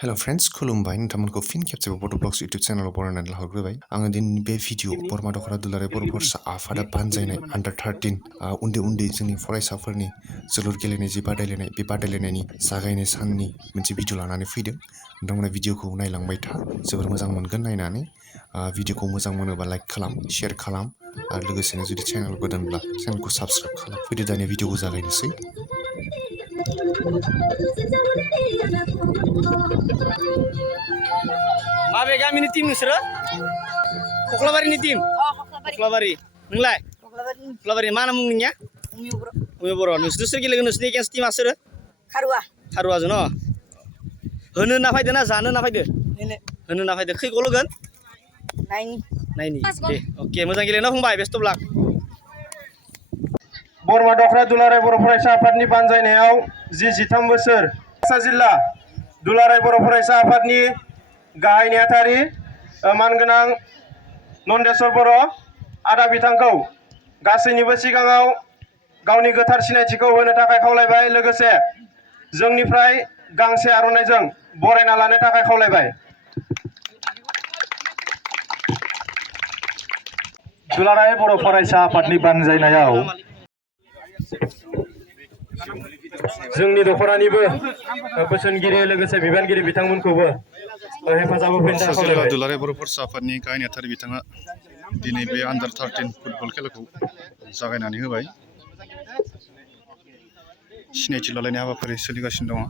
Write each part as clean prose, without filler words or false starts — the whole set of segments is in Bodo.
हेलो फ्रेंड्स खुलुमबाय नोंथांमोनखौ फिन खेबसेबाव बड'ब्लग्स इउट्यूब चेनेलाव बरायनानै लाहरग्रोबाय आङो दिनै बे भिडिअ बोरमा दख'रा दुलाराय बर' फरायसा आफादा बानजायनाय आन्डार 13 उन्दै जोंनि फरायसाफोरनि जोलुर गेलेनाय जि बादायलायनाय बे बादायलायनायनि जागायनाय साननि मोनसे भिडिअ लानानै फैदों नोंथांमोना भिडिअखौ नायलांबाय था जोबोर मोजां मोनगोन नायनानै भिडिअखौ मोजां मोनोबा लाइक खालाम शेयार खालाम आरो लोगोसेनो जुदि चेनेल गोदानब्ला चेनेलखौ साबस्क्राइब खालाम फैदो दानिया भिडिअखौ जागायनोसै माबे गामिनि टीम नोंसोरो कक्लाबारिनि टीम कक्लाबारि नोंलाय कक्लाबारि मा नाम नोंनिया उमे बर' नोंसोर सोर गेलेगोन नोंसोरनि एगेन्स्ट टीमा सोरो खारुवाजों न होनो होनना फैदो ना जानो होनना फैदो होनो होनना फैदो खै गल होगोन 9 दे अके मोजां गेलेना फंबाय बेस्ट अफ लाक बोरमा दख'रा दुलाराय बर' फरायसा आफादनि बानजायनायाव 13 बोसोर बाक्सा जिल्ला दुलाराय बर' फरायसा आफादनि गाहाय नेहाथारि मानगोनां नन्देस्वर बर' आदा बिथांखौ गासैनिबो सिगाङाव गावनि गोथार सिनायथिखौ होनो थाखाय खावलायबाय लोगोसे जोंनिफ्राय गांसे आर'नाइजों बरायना लानो थाखाय खावलायबाय दुलाराय बर' फरायसा आफादनि बानजायनायाव जोंनि दख'रानिबो बोसोनगिरि लोगोसे बिबानगिरि बिथांमोनखौबो हेफाजाब होफैनो थाखाय खावलायबाय दुलाराय बर' फरायसा आफादनि गाहाय नेहाथारि बिथाङा दिनै बे आन्डार 13 फुटबल खेलाखौ जागायनानै होबाय सिनायथि लालायनाय हाबाफारि सोलिगासिनो दङ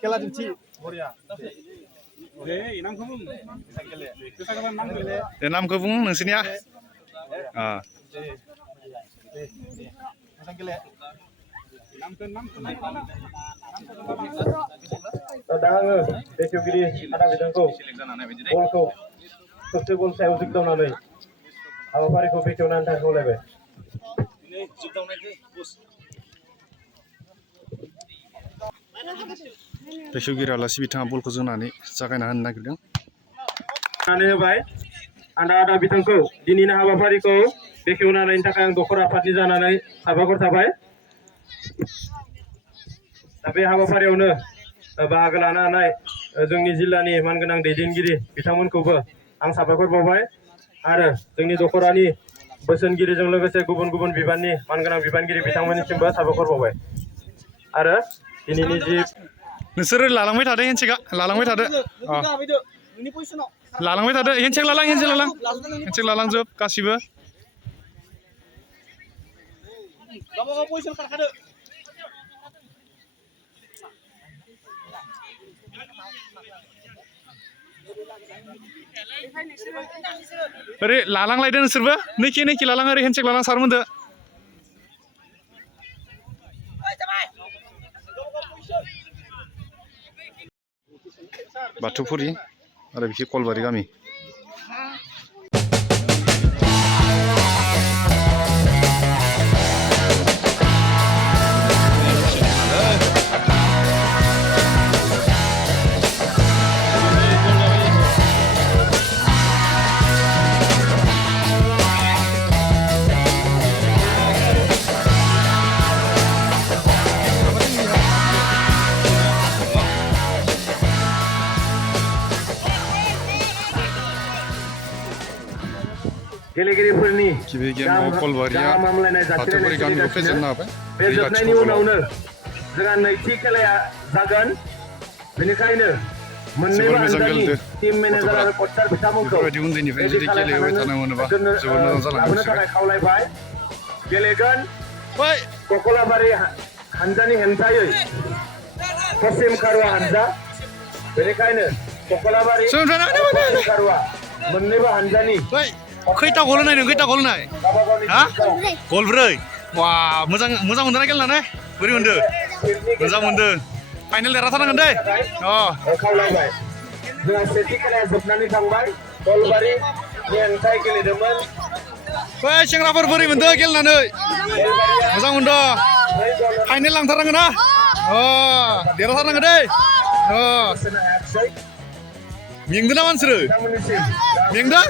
खेला दिन्थि नामखौ बुं नोंसोरनिया दा आङो बेखेवगिरि आदा बिथांखौ बलखौ खोबसे बल सायाव जोगदावनानै हाबाफारिखौ बेखेवनानै थाखाय खावलायबाय बेखेवगिरि आलासि बिथाङा बलखौ जोनानै जागायना होनो नागिरदों होबाय आदा बिथांखौ दिनैनि हाबाफारिखौ बेखेवनानै थाखाय आं दख'रा आफादनि जानानै साबायखर थाबाय दा बे हाबाफारियावनो बाहागो लानो हानाय जोंनि जिल्लानि मानगोनां दैदेनगिरि बिथांमोनखौबो आं साबायखर बावबाय आरो जोंनि दख'रानि बोसोनगिरिजों लोगोसे गुबुन बिबाननि मानगोनां बिबानगिरि बिथांमोननिसिमबो साबायखर बावबाय आरो दिनैनि जि नोंसोरो लालांबाय थादो हेन्डसेकआ लालांबाय थादो हेन्डसेक लालांजोब गासिबो ओरै लालांलायदो नोंसोरबो नैखि लालां ओरै हेन्डसेक लालां सारमोनदो बाथौफुरि आरो बिखि कलबारि गामि गेलेगिरिफोरनि कलबारिया बाथौफुरि गामिखौ फेजेननो हाबाय बे जोबनायनि उनावनो जोंहा नैथि खेलाया जागोन बेनिखायनो मोननैबो हानजानि टीम मेनेजार आरो कचार बिथांमोनखौ बेफोरबायदि उन्दैनिफ्राय जुदि गेलेबाय थानो मोनोबा जोबोर मोजां लाबोनो थाखाय खावलायबाय गेलेगोन कक्लाबारि हानजानि हेंथायै पश्चिम खारुवा हानजा बेनिखायनो कक्लाबारि खारुवा मोननैबो हानजानि खैथा गल होनाय खैथा गल होनाय हा गल 4 वा मोजां मोनदों ना गेलेनानै बोरै मोनदों मोजां मोनदों फाइनाल देरहाथारनांगोन दे खावलायबाय जोंहा सेथि खेलाया जोबनानै थांबाय कलबारि हेंथायै गेलेदोंमोन बै सेंग्राफोर बोरै मोनदों गेलेनानै मोजां मोनदों फाइनाल लांथारनांगोन ना देरहाथारनांगोन दै Minggu na mansur. Minggu?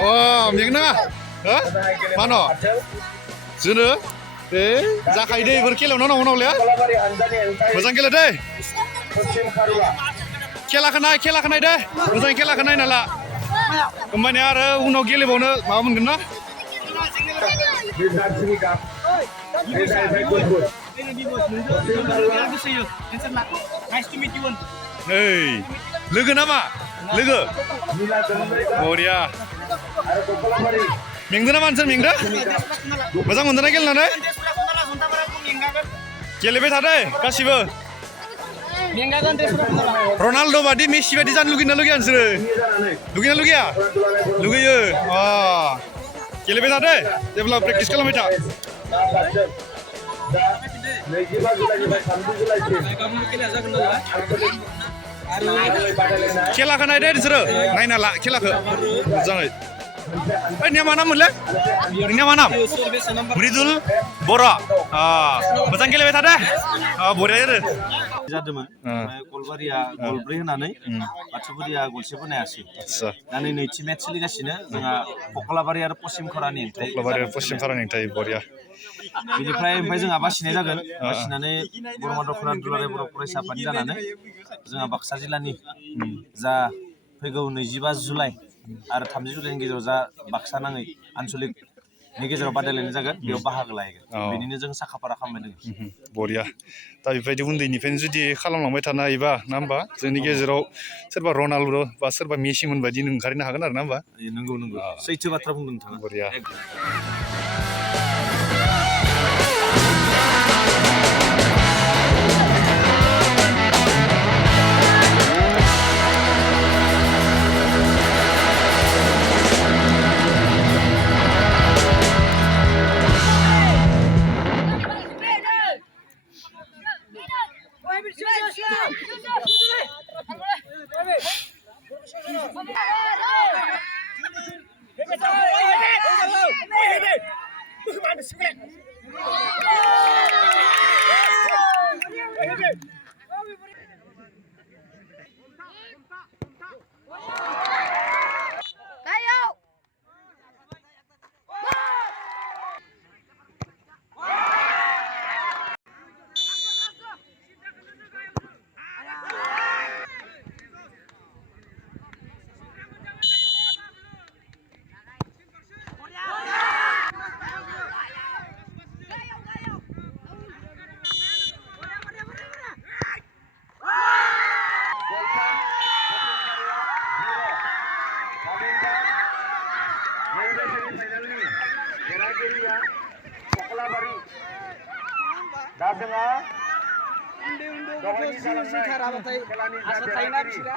Oh, minggu na. Hah? Mana? Sini. Zakai deh berkilau nona ya. Mazang kela deh. Kela kenai deh. Mazang kela kenai nala. Kembali ada uno gile bono mau mengena. Nice to meet you. Hey, logo nama? Logo. Boria. Minggu na mansur minggu. Mazang mendana kela nana. Kelebe thade kasibo. Ronaldo badi Messi badi jan lugina lugi ansur. Lugina lugi ya? Lugi ye. Ah. Kelebe thade. Develop practice kalam eta. Kela kanai deh disuruh. Naik nala kela ke. Jangan. Ini mana mulai? Ini mana? Bridul Bora. Macam kela betah deh. Bora ya deh. जादोंमोन कलबारिया गल 4 होनानै बाथौफुरिया गल 1 बनायासै दा नै नैथि मेच सोलिगासिनो जोंहा कक्लाबारि आरो पश्चिम खरानि बरिया बेनिफ्राय जोंहा बासिनाय जागोन बासिनानै बरमा दखना दुलाराय बर' फरायसा आफादनि जानानै जोंहा बाक्सा जिल्लानि जा फैगौ 25 जुलाइ आरो 30 जुलाइनि गेजेराव जा बाक्सा नाङै आन्चलिक नि गेजेराव बादायलायनाय जागोन बेयाव बाहागो लागोन बेनिनो जों साखाफारा खालामबाय दं बरिया दा बेबायदि उन्दैनिफ्रायनो जुदि खालामलांबाय थानो हायोबा ना होमबा जोंनि गेजेराव सोरबा रनाल्ड' बा सोरबा मेसि मोन बायदि ओंखारनो हागोन आरो ना होमबा नंगौ सैथो बाथ्रा बुंदों नोंथाङा बरिया उन्दै उन्दै गथ'फोर जि थाराबाथाय आसा थायोना बिसोरा